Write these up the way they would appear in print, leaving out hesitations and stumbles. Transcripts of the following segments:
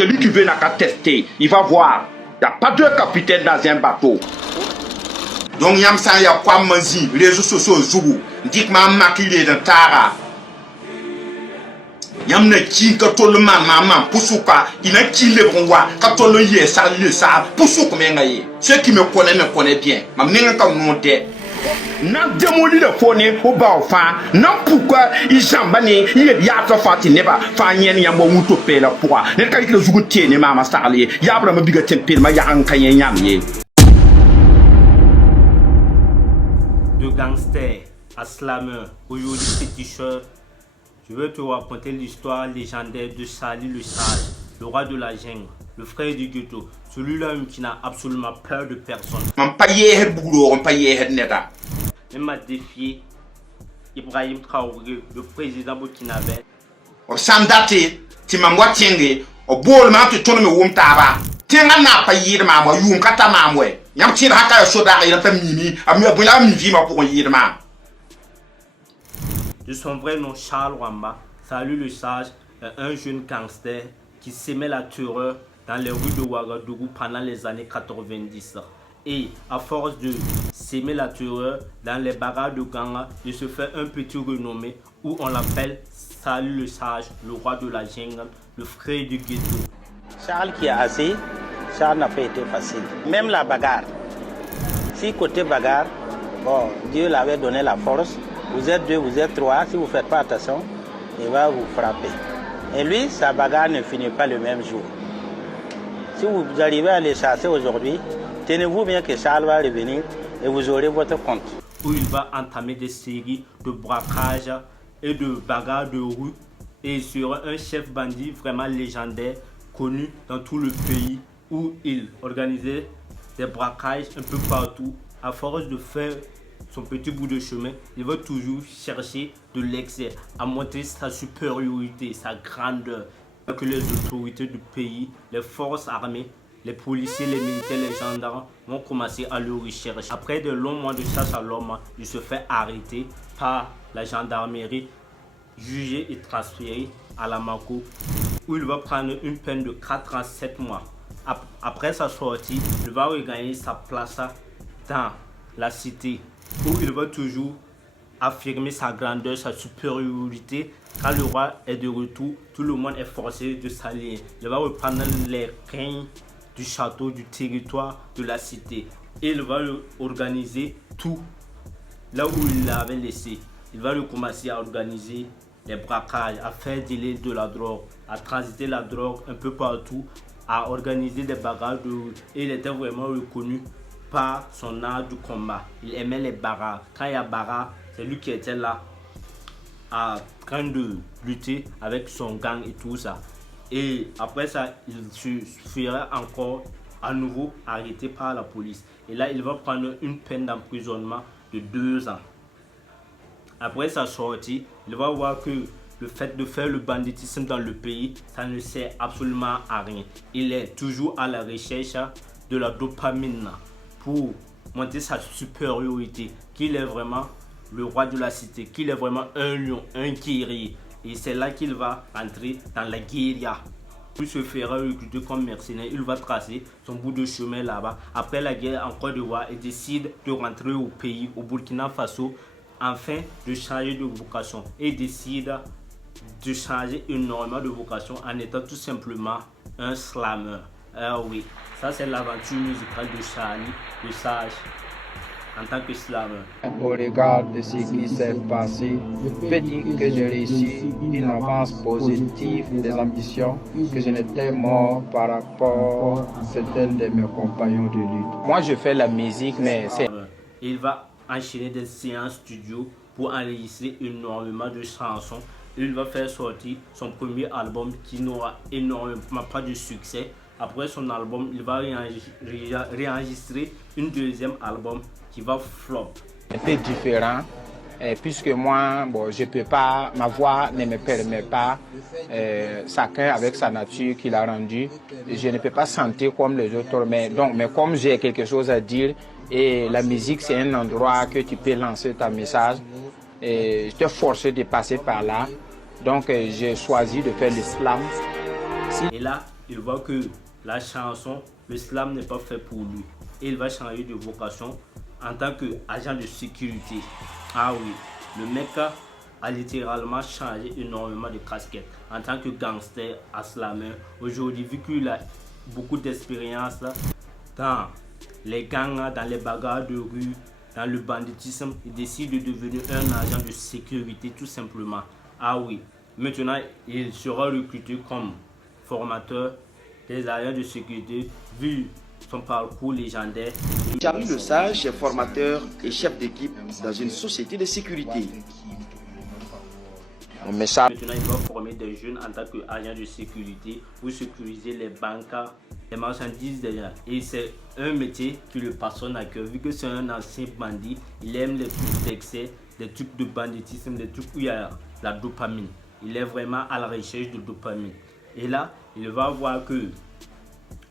Celui qui veut n'a qu'à tester. Il va voir. Il n'y a pas deux capitaines dans un bateau. Donc, il y a quoi manger, réseaux sociaux, zoubou. Dit que ma maquille de tara. Yam ne qui que tout le monde, maman, pour ce quoi, il a qui le roi, quand on le y est, ça le ça, pour ce que m'engaye. Ceux qui me connaissent bien. Ma mère comme nous t'es. N'a démoli le phoné au bas au fin. Non, pourquoi il jambane, il y a trop fatigué, n'est pas, fanien, y'a mon mouton père la poids. N'est qu'à que le zougoutier, n'est ma starlé, y'a pas me bigoté pile, ma y'a un cayen yamé. De gangster à slammer, aujourd'hui féticheur. Je veux te raconter l'histoire légendaire de Charlie le Sage, le roi de la jungle, le frère du ghetto, celui-là qui n'a absolument peur de personne. On paye le boulot, on paye le neta. Même a défié Ibrahim Traoré, le président burkinabé. Au sandate, tu m'as moitié, au bol, ma tu tournes me taba. Tiens, n'a pas yé de maman, you kata mamwe. Yam tire haka soda et la mimi, a mieux brûler mi vie ma pour yé de maman. De son vrai nom Charles Wamba, Charlie le Sage est un jeune gangster qui s'aimait la terreur dans les rues de Ouagadougou pendant les années 90. Et à force de s'aimer la terreur dans les bagarres de gang, il se fait un petit renommé où on l'appelle Charlie le Sage, le roi de la jungle, le frère du ghetto. Charles qui a assez, Charles n'a pas été facile. Même la bagarre. Si côté bagarre, bon, Dieu l'avait donné la force. Vous êtes deux, vous êtes trois, si vous ne faites pas attention, il va vous frapper. Et lui, sa bagarre ne finit pas le même jour. Si vous arrivez à les chasser aujourd'hui, tenez-vous bien que Charles va revenir et vous aurez votre compte. Où il va entamer des séries de braquages et de bagarres de rue. Et il sera un chef bandit vraiment légendaire, connu dans tout le pays, où il organisait des braquages un peu partout. À force de faire son petit bout de chemin, il va toujours chercher de l'excès, à montrer sa supériorité, sa grandeur. Que les autorités du pays, les forces armées, les policiers, les militaires, les gendarmes vont commencer à le rechercher. Après de longs mois de chasse à l'homme, il se fait arrêter par la gendarmerie, jugé et transféré à la Mako, où il va prendre une peine de 4 ans, 7 mois. Après sa sortie, il va regagner sa place dans la cité, où il va toujours affirmer sa grandeur, sa supériorité. Quand le roi est de retour, tout le monde est forcé de s'allier. Il va reprendre les règnes du château, du territoire, de la cité. Et il va organiser tout là où il l'avait laissé. Il va recommencer à organiser les braquages, à faire dealer de la drogue, à transiter la drogue un peu partout, à organiser des bagarres de rue. Et il était vraiment reconnu par son art du combat. Il aimait les bagarres. Quand il y a bagarre, c'est lui qui était là en train de lutter avec son gang et tout ça. Et après ça, il se fera encore à nouveau arrêté par la police. Et là, il va prendre une peine d'emprisonnement de 2 ans. Après sa sortie, il va voir que le fait de faire le banditisme dans le pays, ça ne sert absolument à rien. Il est toujours à la recherche de la dopamine pour montrer sa supériorité, qu'il est vraiment le roi de la cité, qu'il est vraiment un lion, un guerrier. Et c'est là qu'il va entrer dans la guérilla. Il se fera recruter comme mercenaire, il va tracer son bout de chemin là-bas. Après la guerre en Côte d'Ivoire, il décide de rentrer au pays, au Burkina Faso, afin de changer de vocation. Et décide de changer énormément de vocation en étant tout simplement un slammer. Ah oui, ça c'est l'aventure musicale de Charlie le Sage en tant que slammer. Au regard de ce qui s'est passé, je peux dire que j'ai réussi une avance positive des ambitions, que je n'étais mort par rapport à certains de mes compagnons de lutte. Moi je fais la musique, mais c'est... Il va enchaîner des séances studio pour enregistrer énormément de chansons. Il va faire sortir son premier album qui n'aura énormément pas de succès. Après son album, il va réenregistrer une deuxième album qui va flop. Un peu différent, puisque moi, bon, je peux pas, ma voix ne me permet pas, chacun avec sa nature qu'il a rendue, je ne peux pas chanter comme les autres, mais comme j'ai quelque chose à dire, et la musique c'est un endroit que tu peux lancer ta message, et je t'ai forcé de passer par là, donc j'ai choisi de faire l'islam. Et là, il voit que la chanson, le slam n'est pas fait pour lui. Et il va changer de vocation en tant qu'agent de sécurité. Ah oui, le mec a littéralement changé énormément de casquettes. En tant que gangster à slammer, aujourd'hui, vu qu'il a beaucoup d'expérience dans les gangs, dans les bagarres de rue, dans le banditisme, il décide de devenir un agent de sécurité tout simplement. Ah oui, maintenant il sera recruté comme formateur des agents de sécurité vu son parcours légendaire. Charlie Le Sage est formateur et chef d'équipe dans une société de sécurité. Maintenant, il va former des jeunes en tant qu'agent de sécurité pour sécuriser les banques, les marchandises des gens. Et c'est un métier que le passionne à cœur. Vu que c'est un ancien bandit, il aime les trucs d'excès, les trucs de banditisme, les trucs où il y a la dopamine. Il est vraiment à la recherche de dopamine. Et là, il va voir que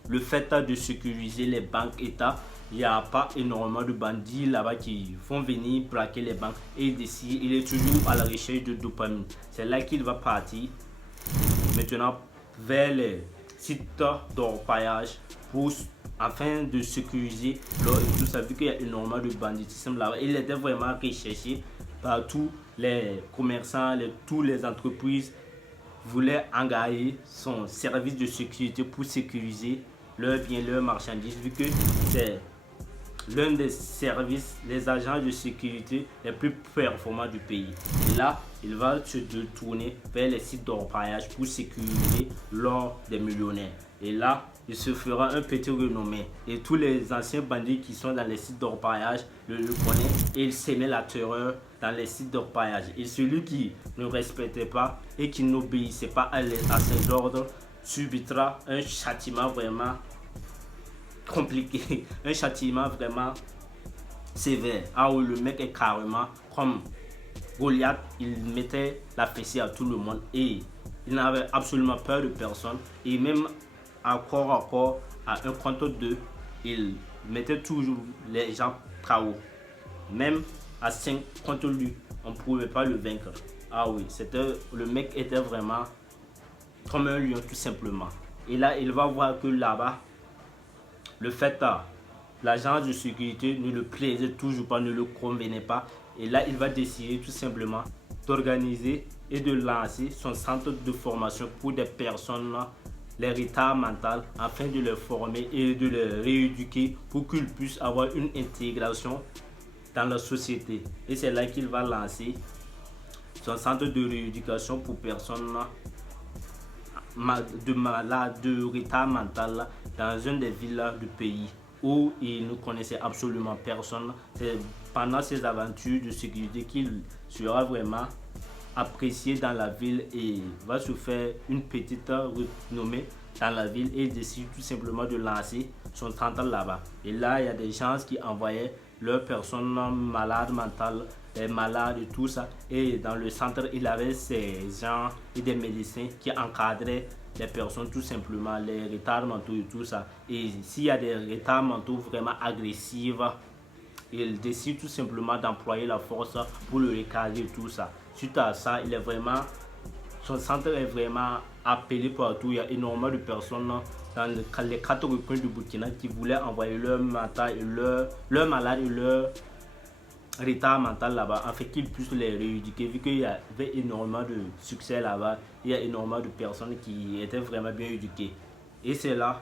le fait de sécuriser les banques État, il n'y a pas énormément de bandits là-bas qui vont venir braquer les banques et il est toujours à la recherche de dopamine. C'est là qu'il va partir maintenant vers les sites d'orpaillage afin de sécuriser l'or et tout ça, vu qu'il y a énormément de banditisme là-bas. Il était vraiment recherché par tous les commerçants, toutes les entreprises voulaient engager son service de sécurité pour sécuriser leurs biens, leurs marchandises, vu que c'est l'un des services, les agents de sécurité les plus performants du pays. Et là, il va se tourner vers les sites d'orpaillage pour sécuriser l'or des millionnaires. Et là, il se fera un petit renommé. Et tous les anciens bandits qui sont dans les sites d'orpaillage le connaissent et il s'aimait la terreur dans les sites d'orpaillage. Et celui qui ne respectait pas et qui n'obéissait pas à ses ordres subira un châtiment vraiment compliqué, un châtiment vraiment sévère. Ah oui, le mec est carrément comme Goliath, il mettait la fessée à tout le monde et il n'avait absolument peur de personne. Et même à corps à un contre deux, il mettait toujours les gens KO. Même à 5 contre lui, on ne pouvait pas le vaincre. Ah oui, le mec était vraiment comme un lion tout simplement. Et là, il va voir que là-bas, le fait l'agence de sécurité ne le plaisait toujours pas, ne le convenait pas. Et là, il va décider tout simplement d'organiser et de lancer son centre de formation pour des personnes, les retards mentaux, afin de les former et de les rééduquer pour qu'ils puissent avoir une intégration dans la société. Et c'est là qu'il va lancer son centre de rééducation pour personnes de retard mental dans une des villes du pays où il ne connaissait absolument personne. C'est pendant ses aventures de sécurité qu'il sera vraiment apprécié dans la ville et va se faire une petite renommée dans la ville et décide tout simplement de lancer son centre là-bas. Et là, il y a des gens qui envoyaient leurs personnes malades mentales, les malades et tout ça. Et dans le centre, il avait ces gens et des médecins qui encadraient les personnes tout simplement, les retards mentaux et tout ça. Et s'il y a des retards mentaux vraiment agressifs, il décide tout simplement d'employer la force pour le recadrer et tout ça. Suite à ça, son centre est vraiment appelé partout. Il y a énormément de personnes dans les 4 recoins du Burkina qui voulaient envoyer leur malade et leur retard mental là-bas, afin qu'ils puissent les rééduquer. Vu qu'il y avait énormément de succès là-bas, il y a énormément de personnes qui étaient vraiment bien éduquées. Et c'est là,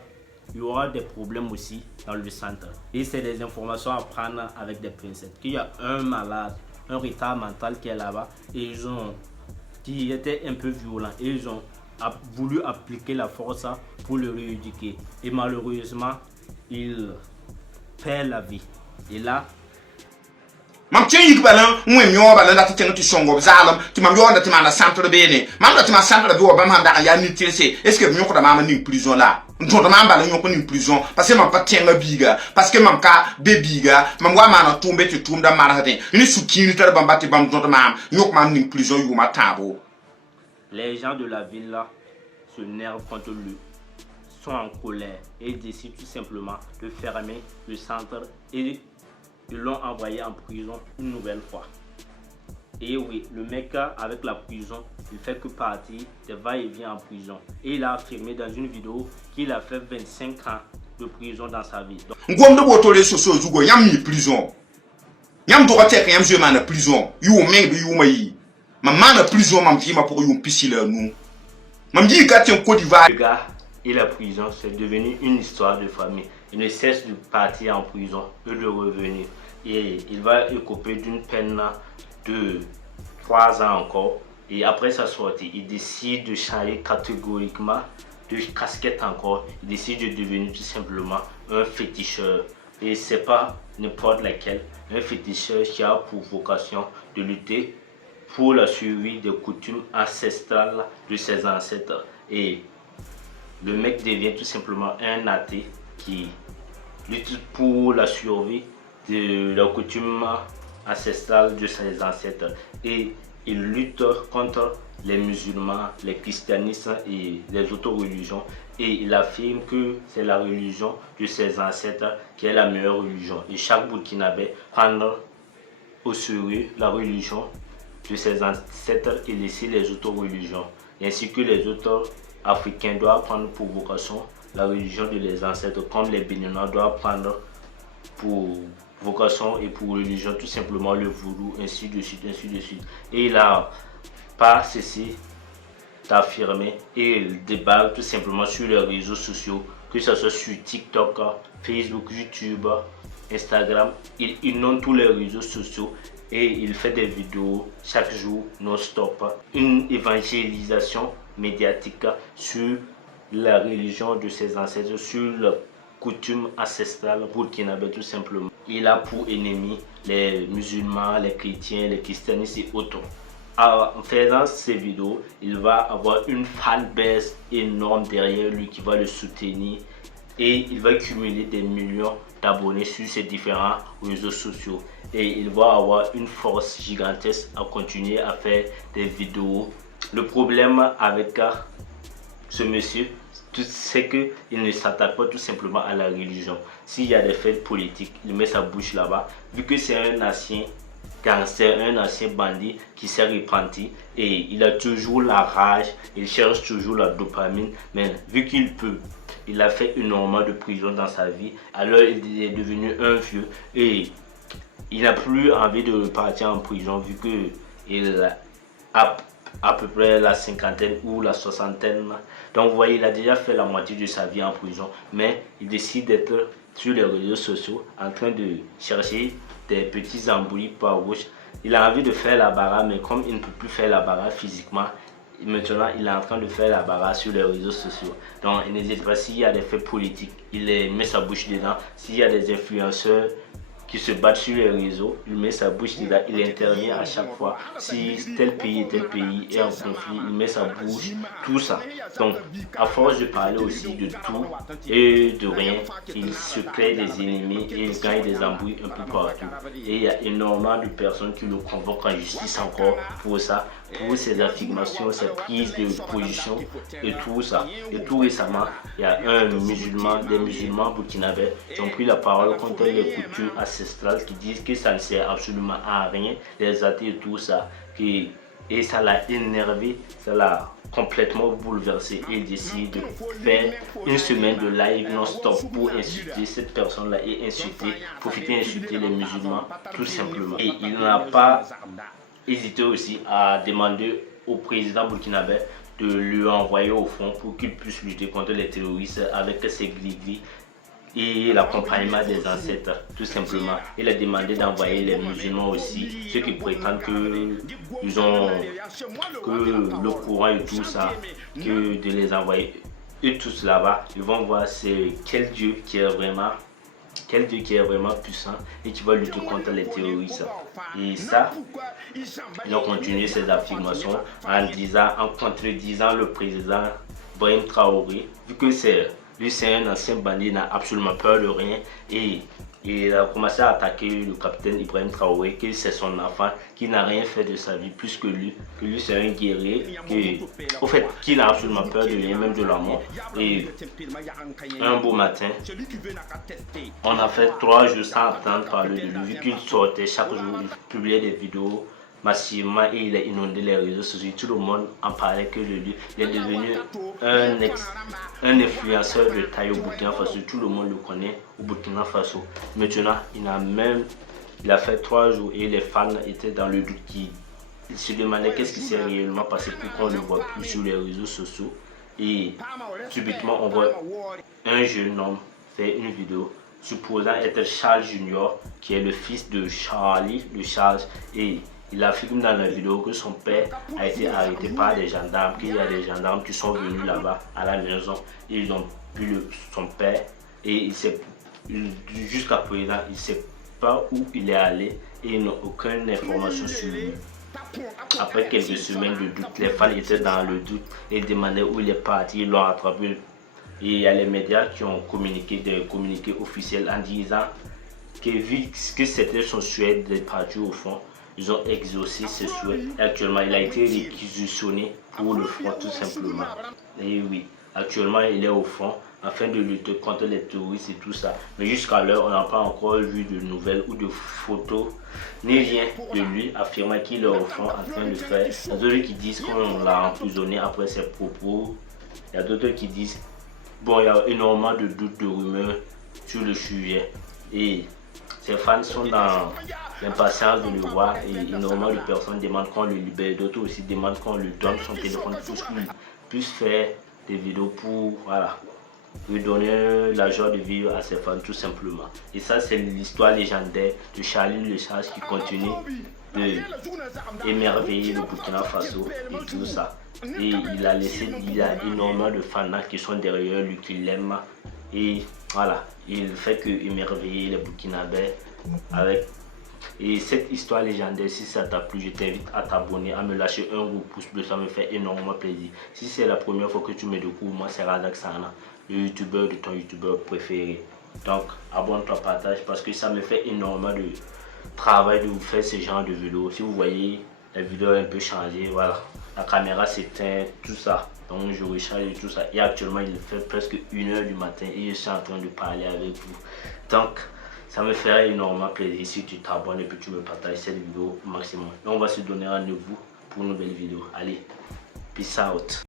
il y aura des problèmes aussi dans le centre. Et c'est des informations à prendre avec des pincettes. Qu'il y a un malade, un retard mental qui est là-bas, et qui était un peu violent. Et ils ont voulu appliquer la force pour le rééduquer. Et malheureusement, il perd la vie. Et là, mam tien yik balan ngwem yo balan da tien tu songo zalam ti mam yo da ti manda centre bene mam da ti ma centre bi o bam ham da ya ni tirse est-ce que mi ko da mam ni prison là nton da mam balan yo ko ni prison parce que mam pas tien biga parce que mam ka be biga mam wa ma na tumbe ti tum da mara hatin ni sukini tar bam bati bam nton da mam yo ko mam ni prison yo ma tabo. Les gens de la ville là se nervent contre lui, sont en colère et décident tout simplement de fermer le centre et ils l'ont envoyé en prison une nouvelle fois. Et oui, le mec avec la prison, il fait que partie des va-et-vient en prison. Et il a affirmé dans une vidéo qu'il a fait 25 ans de prison dans sa vie. Ngom de botole soso zugo yam ni prison. Yam do tek yam je man prison. You meng bi you mai. Ma man prison mam fi ma pour you pisi là nous. Mam di gati en Côte d'Ivoire. Le gars et la prison, c'est devenu une histoire de famille. Il ne cesse de partir en prison et de revenir. Et il va écoper d'une peine de 3 ans encore. Et après sa sortie, il décide de changer catégoriquement de casquette encore. Il décide de devenir tout simplement un féticheur. Et c'est pas n'importe laquelle. Un féticheur qui a pour vocation de lutter pour la survie des coutumes ancestrales de ses ancêtres. Et le mec devient tout simplement un athée qui lutte pour la survie de la coutume ancestrale de ses ancêtres. Et il lutte contre les musulmans, les christianistes et les autres religions. Et il affirme que c'est la religion de ses ancêtres qui est la meilleure religion. Et chaque Burkinabé prend au sérieux la religion de ses ancêtres et laisser les autres religions. Ainsi que les autres Africains doivent prendre pour vocation la religion de leurs ancêtres, comme les Béninois doivent prendre pour vocation et pour religion tout simplement le voodoo, ainsi de suite, ainsi de suite. Et il n'a pas cessé d'affirmer et il débat tout simplement sur les réseaux sociaux, que ce soit sur TikTok, Facebook, YouTube, Instagram. Il inonde tous les réseaux sociaux et il fait des vidéos chaque jour non-stop. Une évangélisation médiatique sur la religion de ses ancêtres, sur la coutume ancestrale burkinabé tout simplement. Il a pour ennemis les musulmans, les chrétiens, les christianistes et autres. En faisant ces vidéos, il va avoir une fanbase énorme derrière lui qui va le soutenir et il va cumuler des millions d'abonnés sur ces différents réseaux sociaux. Et il va avoir une force gigantesque à continuer à faire des vidéos. Le problème avec ce monsieur, c'est qu'il ne s'attaque pas tout simplement à la religion. S'il y a des faits politiques, il met sa bouche là-bas. Vu que c'est un ancien gangster, un ancien bandit qui s'est repenti et il a toujours la rage, il cherche toujours la dopamine. Mais vu qu'il peut, il a fait énormément de prison dans sa vie, alors il est devenu un vieux et il n'a plus envie de partir en prison vu qu'il a à peu près la cinquantaine ou la soixantaine. Donc vous voyez, il a déjà fait la moitié de sa vie en prison, mais il décide d'être sur les réseaux sociaux en train de chercher des petits embrouilles par gauche. Il a envie de faire la barre, mais comme il ne peut plus faire la barre physiquement, maintenant il est en train de faire la barre sur les réseaux sociaux. Donc il n'hésite pas, s'il y a des faits politiques, il met sa bouche dedans. S'il y a des influenceurs qui se battent sur les réseaux, il met sa bouche dedans, il intervient à chaque fois. Si tel pays est en conflit, il met sa bouche, tout ça. Donc, à force de parler aussi de tout et de rien, il se crée des ennemis et il gagne des embrouilles un peu partout. Et il y a énormément de personnes qui le convoquent en justice encore pour ça, pour ses affirmations, ses prises de position et tout ça. Et tout récemment, il y a des musulmans burkinabés qui ont pris la parole contre les coutumes ancestrales qui disent que ça ne sert absolument à rien, les athées et tout ça. Et ça l'a énervé, ça l'a complètement bouleversé et il décide de faire une semaine de live non-stop pour insulter cette personne-là et profiter d'insulter les musulmans tout simplement. Et il n'a pas hésité aussi à demander au président burkinabé de lui envoyer au front pour qu'il puisse lutter contre les terroristes avec ses gris-gris et l'accompagnement des ancêtres tout simplement. Il a demandé d'envoyer les musulmans aussi, ceux qui prétendent que ils ont le courant et tout ça, que de les envoyer et tous là-bas. Ils vont voir c'est quel Dieu qui est vraiment puissant et qui va lutter contre les terroristes. Et ça, il a continué ses affirmations en contredisant le président Ibrahim Traoré, vu que lui c'est un ancien bandit, il n'a absolument peur de rien et il a commencé à attaquer le capitaine Ibrahim Traoré, que c'est son enfant, qui n'a rien fait de sa vie plus que lui c'est un guerrier, qui n'a absolument peur de rien, même de la mort. Et un beau matin, on a fait 3 jours sans entendre parler de lui, vu qu'il sortait chaque jour, il publiait des vidéos massivement et il a inondé les réseaux sociaux. Tout le monde en parlait que de lui. Il est devenu un influenceur de taille au Burkina Faso. Tout le monde le connaît au Burkina Faso. Maintenant, il a fait 3 jours et les fans étaient dans le doute. Ils se demandaient qu'est-ce qui s'est réellement passé pour qu'on ne le voit plus sur les réseaux sociaux. Et subitement, on voit un jeune homme faire une vidéo supposant être Charles Junior, qui est le fils de Charlie, de Charles, et il affirme dans la vidéo que son père a été arrêté par des gendarmes, qu'il y a des gendarmes qui sont venus là-bas à la maison, et ils ont pu son père, et jusqu'à présent, il ne sait pas où il est allé, et ils n'ont aucune information sur lui. Après quelques semaines de doute, les fans étaient dans le doute et demandaient où il est parti, ils l'ont attrapé. Et il y a les médias qui ont communiqué des communiqués officiels en disant que vu que c'était son souhait d'être parti au front, ils ont exaucé ce souhait. Et actuellement, il a été réquisitionné pour le front tout simplement. Et oui, actuellement, il est au front afin de lutter contre les terroristes et tout ça. Mais jusqu'à l'heure, on n'a pas encore vu de nouvelles ou de photos, ni rien de lui affirmant qu'il est au front en train de faire. Il y a d'autres qui disent qu'on l'a emprisonné après ses propos. Il y a d'autres qui disent, bon, il y a énormément de doutes, de rumeurs sur le sujet. Et ses fans sont dans l'impatience de le voir et énormément de personnes demandent qu'on le libère. D'autres aussi demandent qu'on lui donne son téléphone pour qu'il puisse faire des vidéos pour, voilà, lui donner la joie de vivre à ses fans tout simplement. Et ça, c'est l'histoire légendaire de Charlie le Sage qui continue d'émerveiller le Burkina Faso et tout ça. Et il a énormément de fans qui sont derrière lui, qui l'aiment. Et voilà, il fait que émerveiller les Burkinabés avec. Et cette histoire légendaire, si ça t'a plu, je t'invite à t'abonner, à me lâcher un gros pouce bleu, ça me fait énormément plaisir. Si c'est la première fois que tu me découvres, moi c'est Razak Sana, le youtubeur de ton youtubeur préféré. Donc abonne-toi, partage, parce que ça me fait énormément de travail de vous faire ce genre de vidéos. Si vous voyez, la vidéo est un peu changée, voilà, la caméra s'éteint, tout ça. Donc je recharge tout ça. Et actuellement il fait presque 1h du matin et je suis en train de parler avec vous. Donc ça me ferait énormément plaisir si tu t'abonnes et puis tu me partages cette vidéo au maximum. Et on va se donner rendez-vous pour une nouvelle vidéo. Allez, peace out.